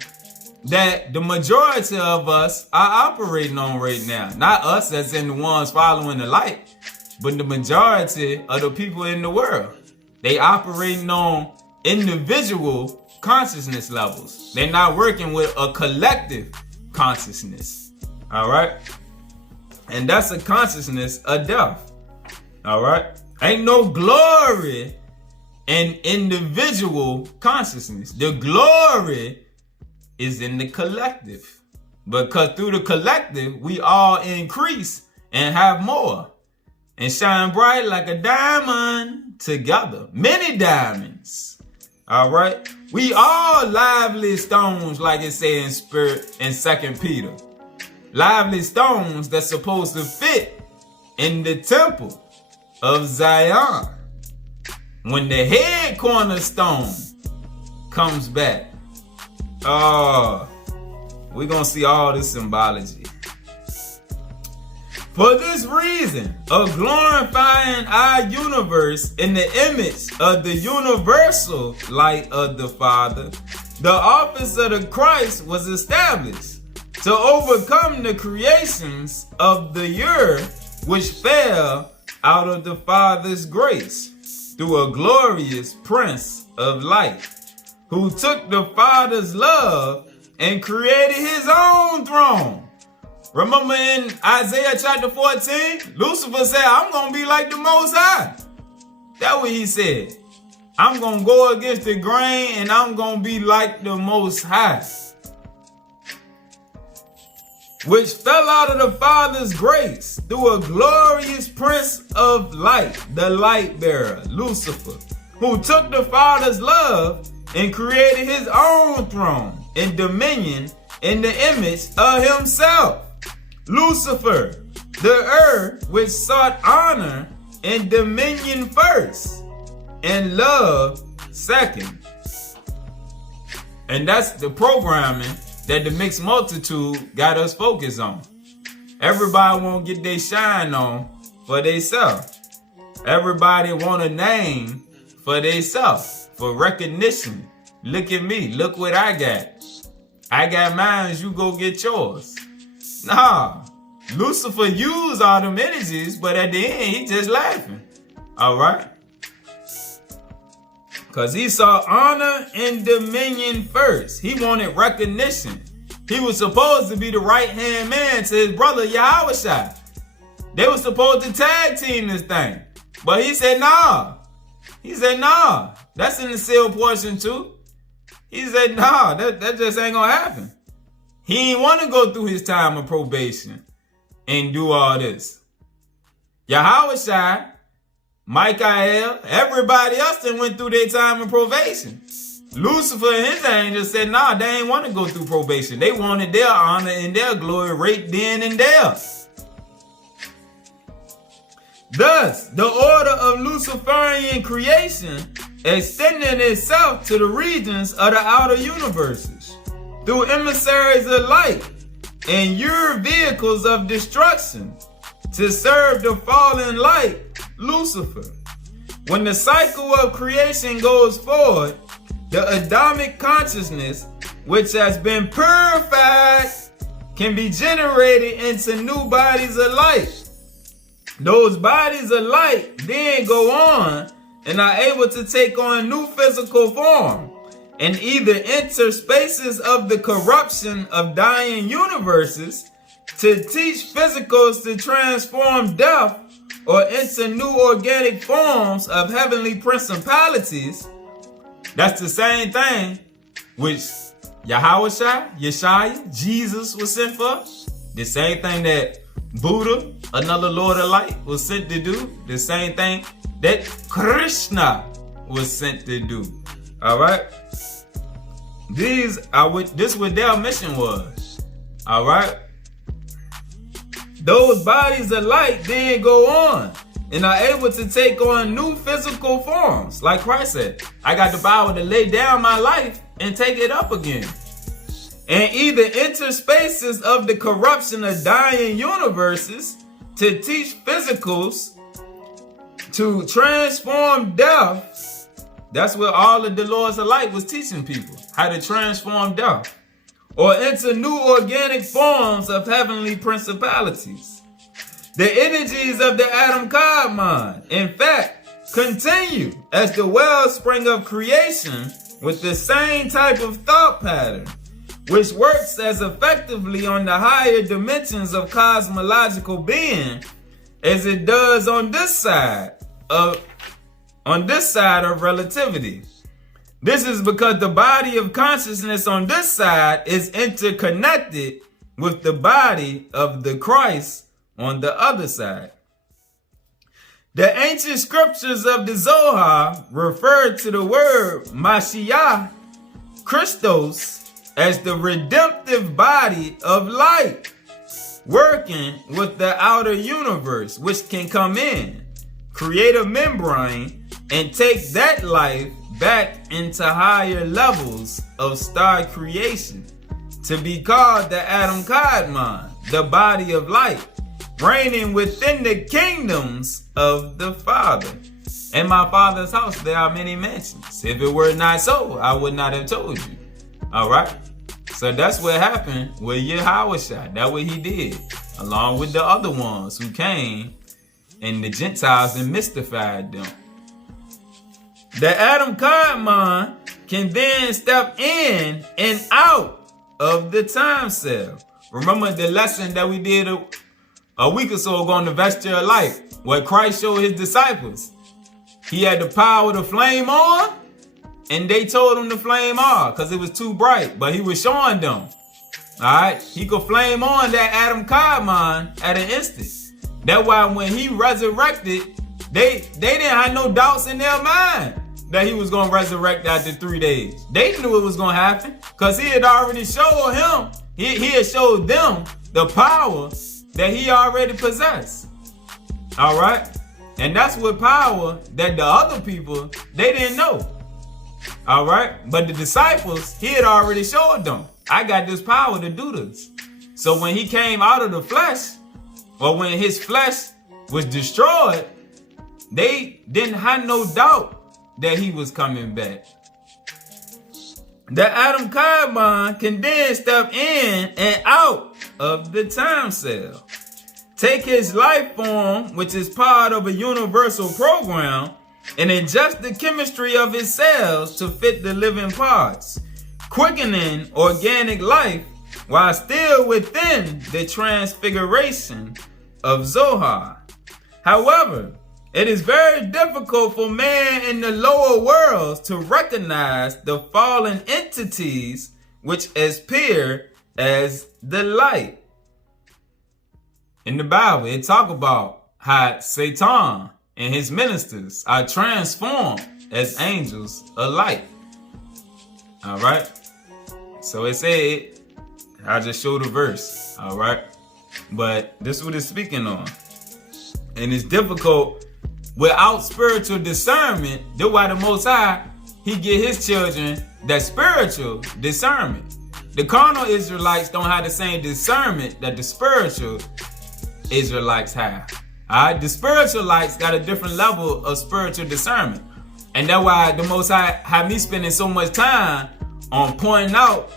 that the majority of us are operating on right now. Not us as in the ones following the light, but the majority of the people in the world. They operating on individual consciousness levels. They're not working with a collective consciousness. All right? And that's a consciousness of death. All right? Ain't no glory in individual consciousness. The glory is in the collective. Because through the collective, we all increase and have more. And shine bright like a diamond together. Many diamonds. All right? We all lively stones, like it says in Spirit in 2 Peter. Lively stones that's supposed to fit in the temple of Zion. When the head cornerstone comes back. Oh, we're going to see all this symbology. For this reason of glorifying our universe in the image of the universal light of the Father, the office of the Christ was established to overcome the creations of the earth which fell out of the Father's grace through a glorious Prince of Light, who took the Father's love and created his own throne. Remember in Isaiah chapter 14, Lucifer said, I'm going to be like the Most High. That's what he said. I'm going to go against the grain and I'm going to be like the Most High. Which fell out of the Father's grace through a glorious Prince of Light, the light bearer, Lucifer, who took the Father's love and created his own throne and dominion in the image of himself. Lucifer, the earth which sought honor and dominion first, and love second. And that's the programming that the mixed multitude got us focused on. Everybody won't get their shine on for theyself. Everybody want a name for theyself, for recognition. Look at me, look what I got. I got mine, you go get yours. Nah, Lucifer used all them energies, but at the end, he just laughing. All right? Because he saw honor and dominion first. He wanted recognition. He was supposed to be the right-hand man to his brother Yahushua. They were supposed to tag team this thing. But he said, nah. He said, nah. That's in the sealed portion too. He said, nah, that just ain't going to happen. He didn't want to go through his time of probation and do all this. Yahushua, Michael, everybody else that went through their time of probation. Lucifer and his angels said, nah, they ain't want to go through probation. They wanted their honor and their glory right then and there. Thus, the order of Luciferian creation extended itself to the regions of the outer universes through emissaries of light and your vehicles of destruction to serve the fallen light, Lucifer. When the cycle of creation goes forward, the Adamic consciousness, which has been purified, can be generated into new bodies of light. Those bodies of light then go on and are able to take on new physical form and either enter spaces of the corruption of dying universes to teach physicals to transform death, or enter new organic forms of heavenly principalities. That's the same thing which Yeshua, Jesus was sent for. The same thing that Buddha, another Lord of Light, was sent to do. The same thing that Krishna was sent to do. All right. This what their mission was. All right. Those bodies of light then go on and are able to take on new physical forms. Like Christ said, I got the power to lay down my life and take it up again. And either enter spaces of the corruption of dying universes to teach physicals to transform death. That's what all of the Lords of Light was teaching people, how to transform death. Or enter new organic forms of heavenly principalities. The energies of the Adam Kadmon, in fact, continue as the wellspring of creation with the same type of thought pattern, which works as effectively on the higher dimensions of cosmological being as it does on this side of relativity. This is because the body of consciousness on this side is interconnected with the body of the Christ on the other side. The ancient scriptures of the Zohar refer to the word Mashiach, Christos, as the redemptive body of light, working with the outer universe, which can come in, create a membrane, and take that life back into higher levels of star creation to be called the Adam Kadmon, the body of light, reigning within the kingdoms of the Father. In my Father's house there are many mansions. If it were not so, I would not have told you. All right? So that's what happened with Yahweh. That's what he did, along with the other ones who came and the Gentiles and mystified them. The Adam Kadmon can then step in and out of the time cell. Remember the lesson that we did a week or so ago on the vesture of life, where Christ showed his disciples. He had the power to flame on, and they told him to flame on because it was too bright, but he was showing them. All right, he could flame on that Adam Kadmon at an instant. That's why when he resurrected, they didn't have no doubts in their mind that he was going to resurrect after 3 days. They knew it was going to happen because he had already showed him, he had showed them the power that he already possessed. All right? And that's what power that the other people, they didn't know. All right? But the disciples, he had already showed them, I got this power to do this. So when he came out of the flesh, or when his flesh was destroyed, they didn't have no doubt that he was coming back. The Adam Kadmon can then step in and out of the time cell, take his life form, which is part of a universal program, and adjust the chemistry of his cells to fit the living parts, quickening organic life while still within the transfiguration of Zohar. However, it is very difficult for man in the lower worlds to recognize the fallen entities which appear as the light. In the Bible, it talks about how Satan and his ministers are transformed as angels of light. All right. So it said, I just showed the verse. All right. But this is what it's speaking on. And it's difficult without spiritual discernment. That's why the Most High, he get his children that spiritual discernment. The carnal Israelites don't have the same discernment that the spiritual Israelites have. All right, the spiritualites got a different level of spiritual discernment. And that's why the Most High had me spending so much time on pointing out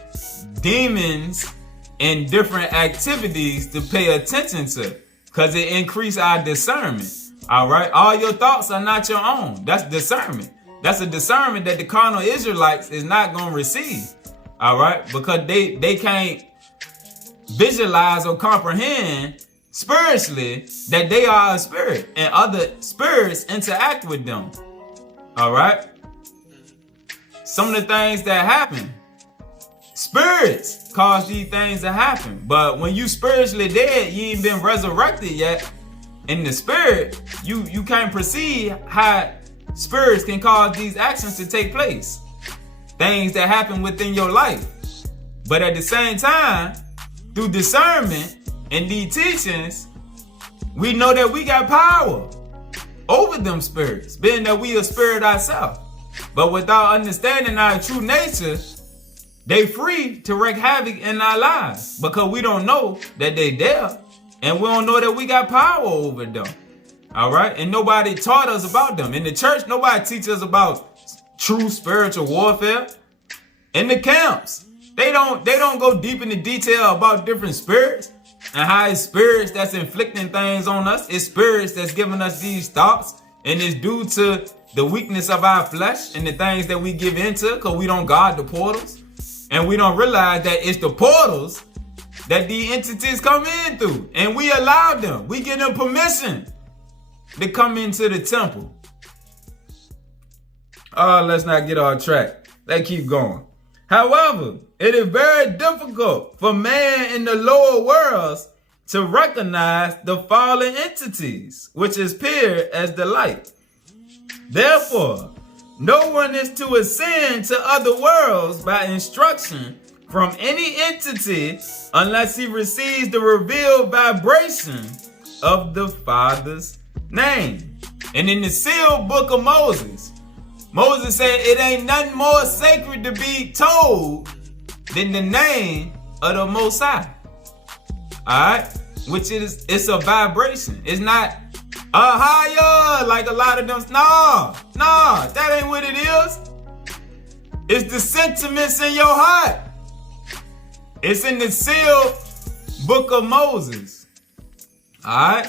demons and different activities to pay attention to, because it increase our discernment. All right, all your thoughts are not your own. That's discernment. That's a discernment that the carnal Israelites is not going to receive. All right, because they can't visualize or comprehend spiritually that they are a spirit and other spirits interact with them. All right, some of the things that happen, spirits cause these things to happen. But when you spiritually dead, you ain't been resurrected yet. In the spirit, you can't perceive how spirits can cause these actions to take place. Things that happen within your life. But at the same time, through discernment and these teachings, we know that we got power over them spirits, being that we a spirit ourselves. But without understanding our true nature, they free to wreak havoc in our lives because we don't know that they there, and we don't know that we got power over them. All right, and nobody taught us about them. In the church, nobody teaches us about true spiritual warfare. In the camps, they don't go deep into detail about different spirits and how it's spirits that's inflicting things on us. It's spirits that's giving us these thoughts, and it's due to the weakness of our flesh and the things that we give into because we don't guard the portals. And we don't realize that it's the portals that the entities come in through. And we allow them. We give them permission to come into the temple. Oh, let's not get off track. Let's keep going. However, it is very difficult for man in the lower worlds to recognize the fallen entities, which appear as the light. Therefore, no one is to ascend to other worlds by instruction from any entity unless he receives the revealed vibration of the Father's name. And in the sealed book of Moses, Moses said it ain't nothing more sacred to be told than the name of the Most High. Alright? Which is, it's a vibration. It's not a higher like a lot of them. No, that ain't what it is. It's the sentiments in your heart. It's in the sealed book of Moses. Alright?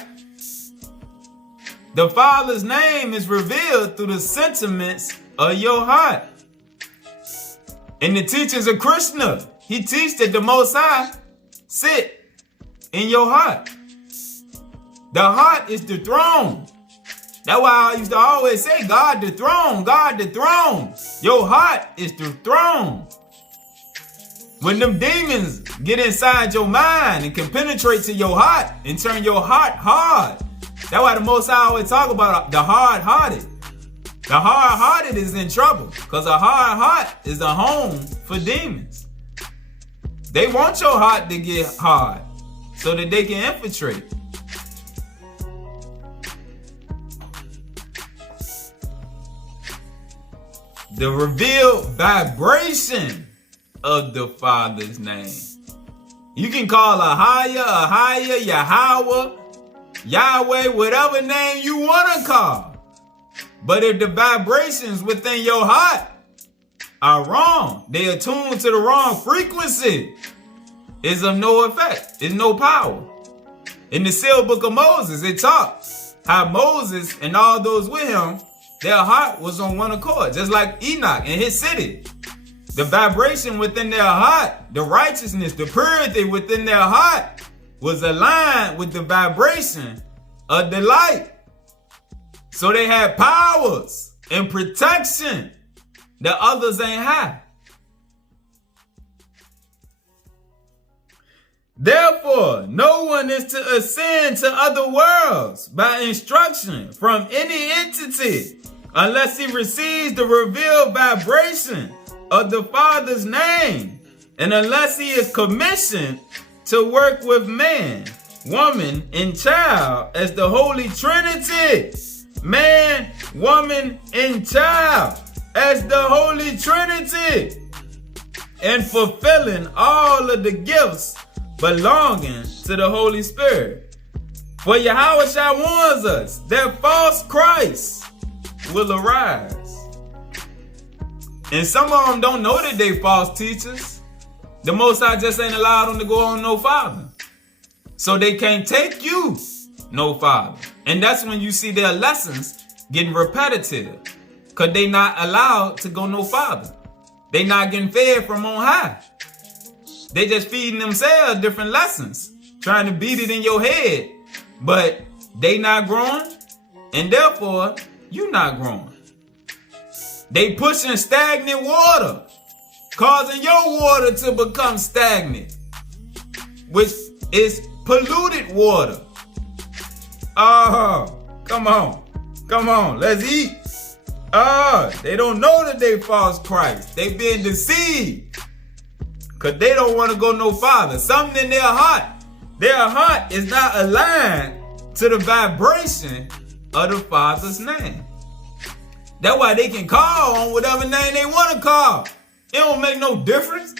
The Father's name is revealed through the sentiments of your heart. In the teachings of Krishna, he teaches that the Most High sit in your heart. The heart is the throne. That's why I used to always say, God the throne, God the throne. Your heart is the throne. When them demons get inside your mind and can penetrate to your heart and turn your heart hard. That's why the Most High always talk about the hard-hearted. The hard-hearted is in trouble because a hard heart is a home for demons. They want your heart to get hard so that they can infiltrate. The revealed vibration of the Father's name. You can call a higher, Yahweh, Yahweh, whatever name you want to call. But if the vibrations within your heart are wrong, they are tuned to the wrong frequency, it's of no effect. It's no power. In the sealed book of Moses, it talks how Moses and all those with him, their heart was on one accord, just like Enoch and his city. The vibration within their heart, the righteousness, the purity within their heart was aligned with the vibration of the light. So they had powers and protection that others ain't had. Therefore, no one is to ascend to other worlds by instruction from any entity unless he receives the revealed vibration of the Father's name, and unless he is commissioned to work with man, woman, and child as the Holy Trinity. Man, woman, and child as the Holy Trinity. And fulfilling all of the gifts belonging to the Holy Spirit. For Yahushua warns us that false Christ will arise. And some of them don't know that they false teachers. The Most High just ain't allowed them to go on no farther. So they can't take you no farther. And that's when you see their lessons getting repetitive. Because they not allowed to go no farther. They not getting fed from on high. They just feeding themselves different lessons. Trying to beat it in your head. But they not growing. And therefore, you not growing. They pushing stagnant water. Causing your water to become stagnant. Which is polluted water. Oh, come on. Come on, let's eat. They don't know that they false Christ. They being deceived. Because they don't want to go no farther. Something in their heart is not aligned to the vibration of the Father's name. That's why they can call on whatever name they want to call. It don't make no difference.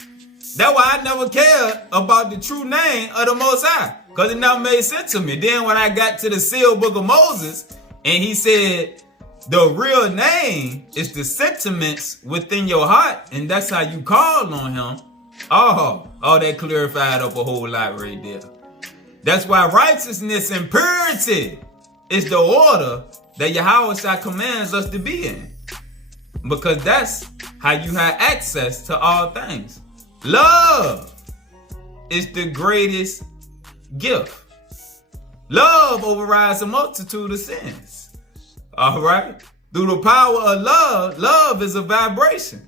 That's why I never cared about the true name of the Most High. Because it never made sense to me. Then when I got to the sealed book of Moses, and he said, the real name is the sentiments within your heart, and that's how you call on him. Oh, that clarified up a whole lot right there. That's why righteousness and purity is the order that Yahushua commands us to be in. Because that's how you have access to all things. Love is the greatest gift. Love overrides a multitude of sins. All right? Through the power of love, love is a vibration.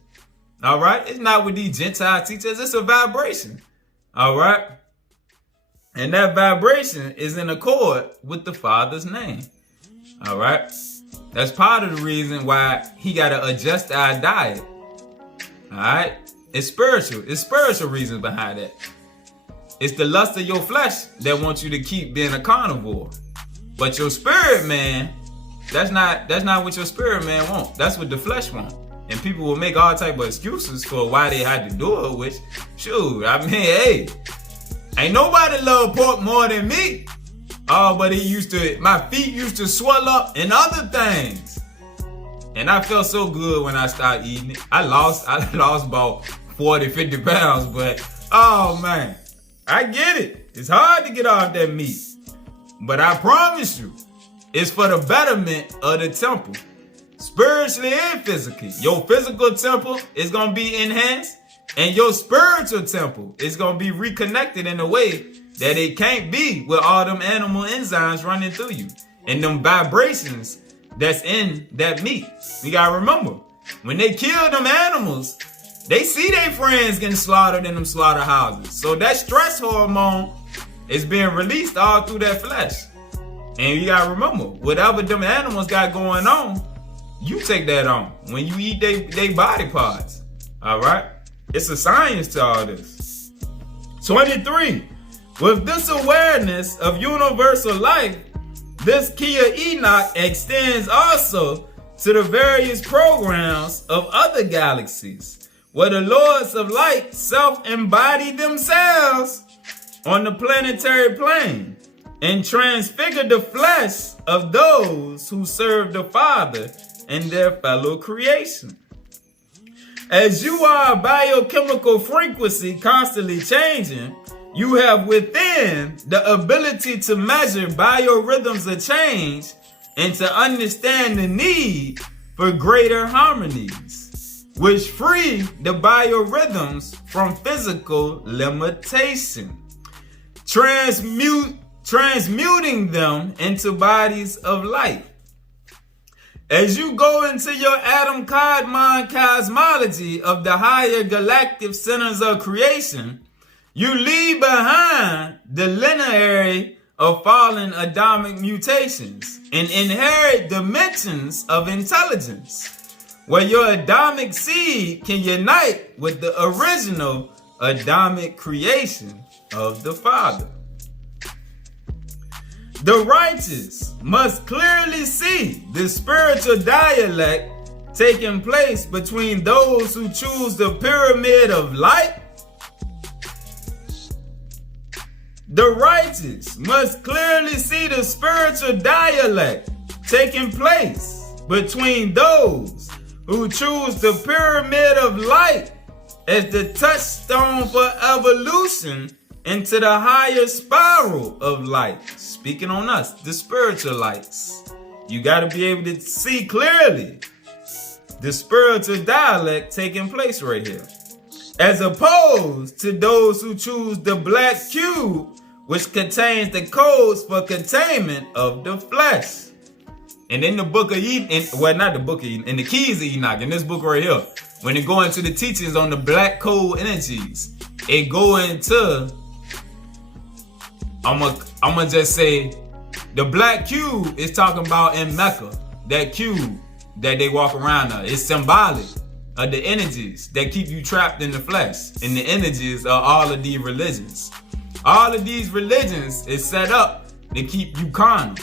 All right? It's not with these Gentile teachers. It's a vibration. All right? And that vibration is in accord with the Father's name. All right? That's part of the reason why he got to adjust our diet. All right? It's spiritual. It's spiritual reasons behind that. It's the lust of your flesh that wants you to keep being a carnivore. But your spirit man, that's not what your spirit man wants. That's what the flesh wants. And people will make all type of excuses for why they had to do it, which, shoot, I mean, hey, ain't nobody love pork more than me. Oh, but my feet used to swell up and other things. And I felt so good when I started eating it. I lost about 40, 50 pounds, but, oh man, I get it. It's hard to get off that meat. But I promise you, it's for the betterment of the temple. Spiritually and physically. Your physical temple is going to be enhanced. And your spiritual temple is going to be reconnected in a way that it can't be with all them animal enzymes running through you. And them vibrations that's in that meat. You got to remember, when they kill them animals, they see their friends getting slaughtered in them slaughterhouses. So that stress hormone is being released all through that flesh. And you got to remember, whatever them animals got going on, you take that on when you eat they body parts. All right? It's a science to all this. 23. With this awareness of universal life, this key of Enoch extends also to the various programs of other galaxies, where the lords of light self-embody themselves on the planetary plane and transfigure the flesh of those who serve the Father and their fellow creation. As you are a biochemical frequency constantly changing, you have within the ability to measure biorhythms of change and to understand the need for greater harmonies, which free the biorhythms from physical limitation, transmuting them into bodies of light. As you go into your atom Kadmon cosmology of the higher galactic centers of creation, you leave behind the linearity of fallen Adamic mutations and inherit dimensions of intelligence, where your Adamic seed can unite with the original Adamic creation of the Father. The righteous must clearly see the spiritual dialect taking place between those who choose the pyramid of light. The righteous must clearly see the spiritual dialect taking place between those who choose the pyramid of light as the touchstone for evolution into the higher spiral of light. Speaking on us, the spiritual lights. You got to be able to see clearly the spiritual dialect taking place right here, as opposed to those who choose the black cube, which contains the codes for containment of the flesh. And in the book of Enoch, well, not the book of Enoch, in the keys of Enoch, in this book right here, when it go into the teachings on the black code energies, it go into, I'm gonna just say, the black cube is talking about in Mecca, that cube that they walk around on. It's symbolic of the energies that keep you trapped in the flesh, and the energies of all of these religions. All of these religions is set up to keep you carnal,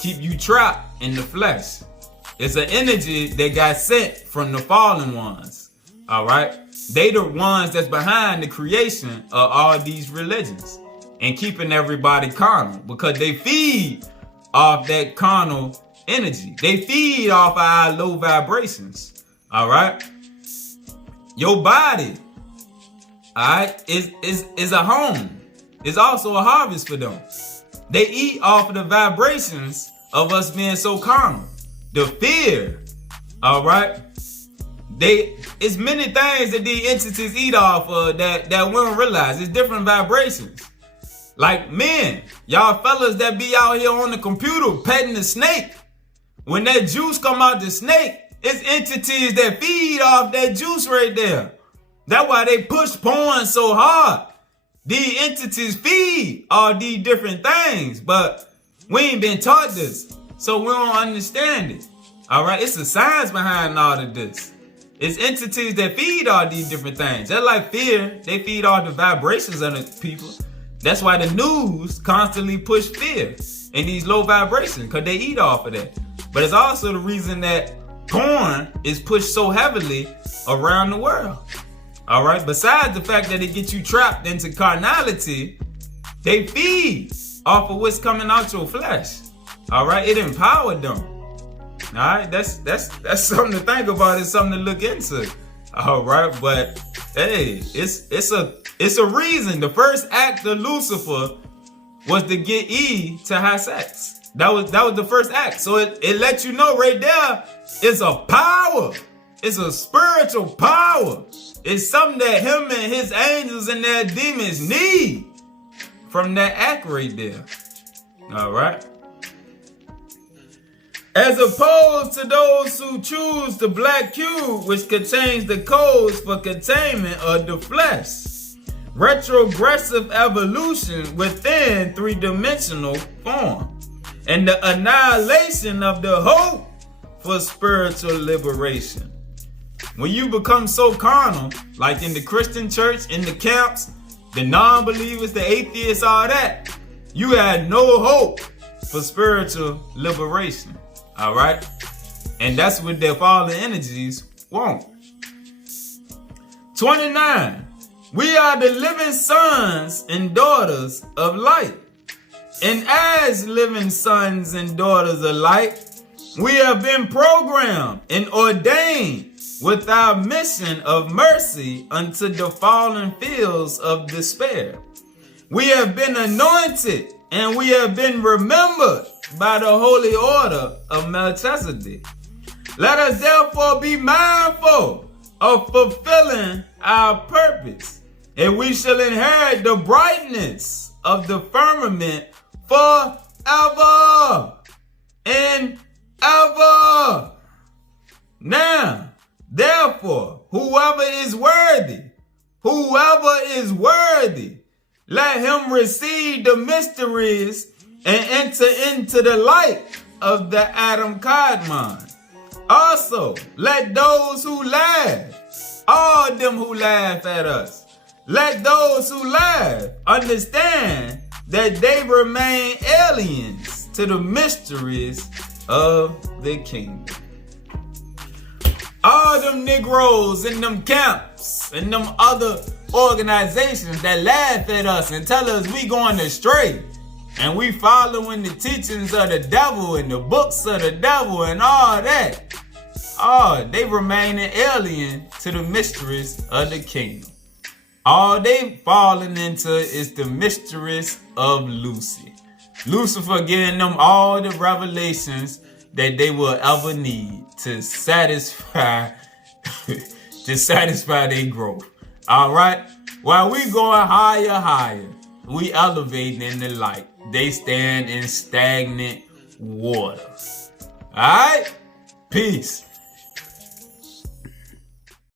keep you trapped in the flesh. It's an energy that got sent from the fallen ones. All right, they the ones that's behind the creation of all these religions and keeping everybody carnal, because they feed off that carnal energy. They feed off our low vibrations. All right, your body, all right, is a home. It's also a harvest for them. They eat off of the vibrations of us being so carnal. The fear, all right? It's many things that these entities eat off of that we don't realize. It's different vibrations. Like men, y'all fellas that be out here on the computer petting the snake. When that juice come out the snake, it's entities that feed off that juice right there. That's why they push porn so hard. These entities feed all these different things, but we ain't been taught this, so we don't understand it. All right, it's the science behind all of this. It's entities that feed all these different things. They're like fear. They feed all the vibrations of the people. That's why the news constantly push fear and these low vibrations, because they eat off of that. But it's also the reason that porn is pushed so heavily around the world. All right, besides the fact that it gets you trapped into carnality, they feed off of what's coming out your flesh. All right, it empowered them. All right, that's something to think about. It's something to look into. All right, but hey, it's a reason. The first act of Lucifer was to get Eve to have sex. That was the first act. So it lets you know right there, it's a power. It's a spiritual power. It's something that him and his angels and their demons need from that act right there. All right. As opposed to those who choose the black cube, which contains the codes for containment of the flesh. Retrogressive evolution within three-dimensional form. And the annihilation of the hope for spiritual liberation. When you become so carnal, like in the Christian church, in the camps, the non-believers, the atheists, all that, you had no hope for spiritual liberation. All right? And that's what their fallen energies want. 29. We are the living sons and daughters of light. And as living sons and daughters of light, we have been programmed and ordained with our mission of mercy unto the fallen fields of despair. We have been anointed and we have been remembered by the holy order of Melchizedek. Let us therefore be mindful of fulfilling our purpose, and we shall inherit the brightness of the firmament forever and ever. Now, therefore, whoever is worthy, let him receive the mysteries and enter into the light of the Adam Kadmon. Also, let those who laugh, all them who laugh at us, let those who laugh understand that they remain aliens to the mysteries of the kingdom. All them Negroes in them camps and them other organizations that laugh at us and tell us we going astray and we following the teachings of the devil and the books of the devil and all that. Oh, they remain an alien to the mysteries of the kingdom. All they falling into is the mysteries of Lucy. Lucifer giving them all the revelations that they will ever need to satisfy their growth. All right? While we going higher, we elevating in the light. They stand in stagnant water. All right? Peace.